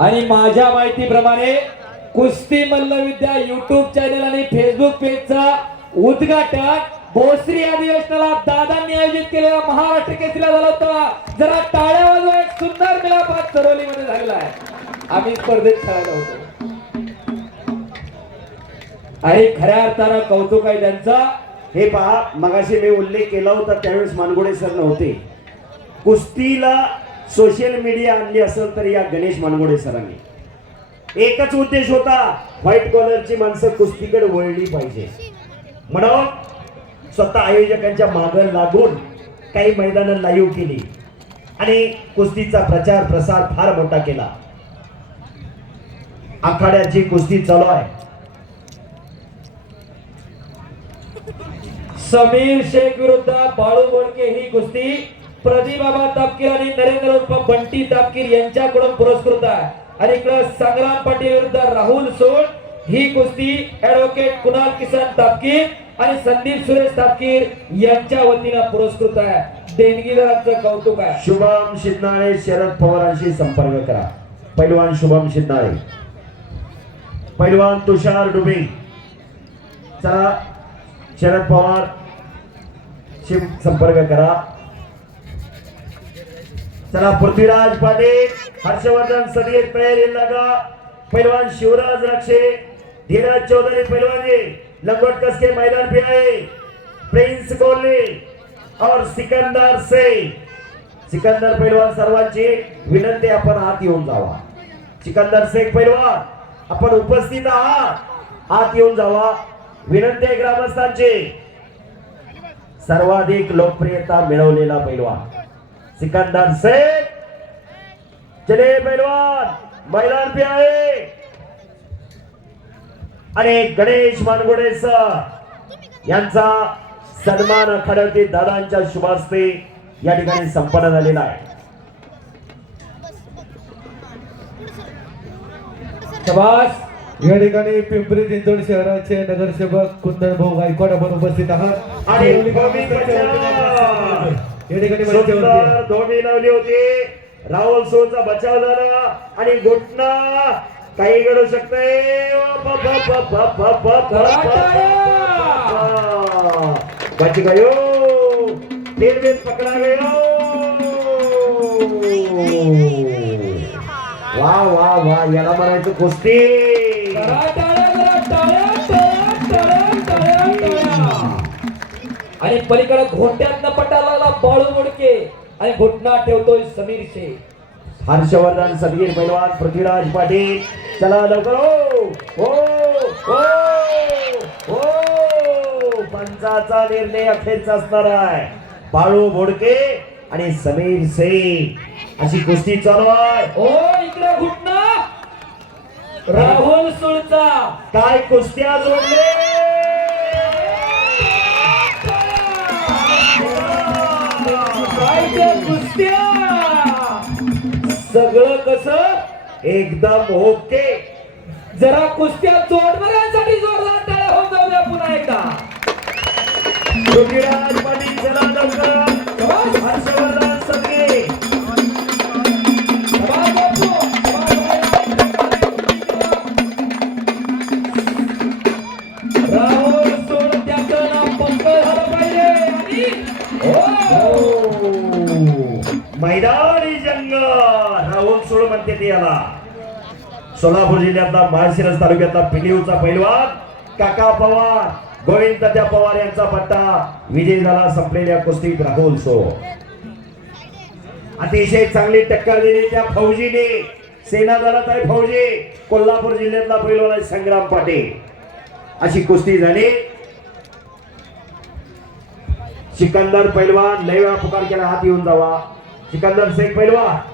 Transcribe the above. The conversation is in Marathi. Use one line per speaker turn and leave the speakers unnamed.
आणि माझ्या माहितीप्रमाणे कुस्ती मल्लविद्या युट्यूब चॅनल आणि फेसबुक पेजचा उद्घाटन भोसरी अधिवेशनाला दादांनी आयोजित केलेला महाराष्ट्र केसरीला झाला होता. जरा टाळ्या वाजवा एक सुंदर मिलाप आज झालेला आहे. आम्ही स्पर्धेत खेळायला होतो. आणि खऱ्या अर्थानं कौतुक आहे त्यांचा.
हे पहा मगाशी मी उल्लेख केला होता त्यावेळेस मानगुडे सर नव्हते कुस्तीला सोशल मीडिया आणली असेल तर या गणेश मानगुडे सरांनी. एकच उद्देश होता व्हाईट कॉलरची माणसं कुस्तीकडे वळली पाहिजे. म्हणून स्वतः आयोजकांच्या मागं लागून काही मैदानं लाईव्ह केली. आणि कुस्तीचा प्रचार प्रसार फार मोठा केला. आखाड्याची कुस्ती चालू आहे.
समीर शेख विरुद्ध बाळू बोडके ही कुस्ती प्रदीबाबा तापकीर आणि नरेंद्र उर्फ बंटी तापकीर यांच्याकडून पुरस्कृत आहे. आणि इकडं संग्राम पाटील विरुद्ध राहुल सोड ही कुस्ती ऍडव्होकेट कुणाल किसन तापकीर आणि संदीप सुरेश तापकीर यांच्या वतीनं पुरस्कृत आहे. देणगीदारांचं कौतुक आहे.
शुभम शिंदे शरद पवारांशी संपर्क करा. पैलवान शुभम शिंदे पैलवान तुषार डुबे. चला शरद पवार शी संपर्क करा. चला पृथ्वीराज पाटील हर्षवर्धन सगळे तयारी लागा पैलवान शिवराज रक्षे धीरज चौधरी पैलवानी लंगोट कसके मैदान पे आए? प्रिंस कोहली और सिकंदर से सिकंदर पैलवान सर्वांची विनंती आपण आत येऊन जावा. सिकंदर शेख पैलवान आपण उपस्थित आहात. आत येऊन जावा. विनंती आहे ग्रामस्थांची. सर्वाधिक लोकप्रियता मिळवलेला पैलवान. सिकंदर शेख चले पैलवान मैदान पे आए। आणि गणेश मानगुडे सर यांचा सन्मान खडवती दादांच्या शुभास्ते या ठिकाणी संपन्न झालेला आहे.
शबास.
या ठिकाणी पिंपरी चिंचवड शहराचे नगरसेवक कुंदन भाऊ गायकवाड आपण उपस्थित आहात.
आणि सुंदर धोनी लावली होती राहुल सोचा बचाव झाला आणि घुटना काही घडू शकते बच गयो तीन वेळ पकडा गयो वा वा वा याला म्हणायचं कुस्ती
आणि पलीकडे घोट्यातनं पटा लागला बाळू मोडके. आणि घोटना ठेवतोय समीर शेख.
हर्षवर्धन सदगीर पैलवान पृथ्वीराज पाटील. चला लवकर हो. हो हो हो. पंचाचा निर्णय अखेरचा असणार आहे. बाळू बोडके आणि समीर शेख. अशी कुस्ती चालू आहे.
ओ इकडे घुटना राहुल सुळचा.
काय कुस्त्या जोडले?
कुस्त्या सगळं कस?
एकदम ओके.
जरा कुस्त्या जोडणाऱ्यांसाठी जोरदार टाळ्या होऊन जाऊया पुन्हा एकदा.
पृथ्वीराज पाटील चला हर्षवर्धन मैदानी जंग राहुल सोळ म्हणते ते याला. सोलापूर जिल्ह्यातला माळशिरस तालुक्यातला पिलीवचा पैलवान काका पवार गोविंद त्या पवार यांचा पट्टा विजय झाला संपलेल्या कुस्तीत राहुल सो. अतिशय चांगली टक्कर दिली त्या फौजीने. सेना दलात आहे फौजी. कोल्हापूर जिल्ह्यातला पैलवान आहे संग्राम पाटील. अशी कुस्ती झाली. सिकंदर पैलवान लय वेळा पुकार केला हात येऊन जावा. सिकंदर शेख पैलवान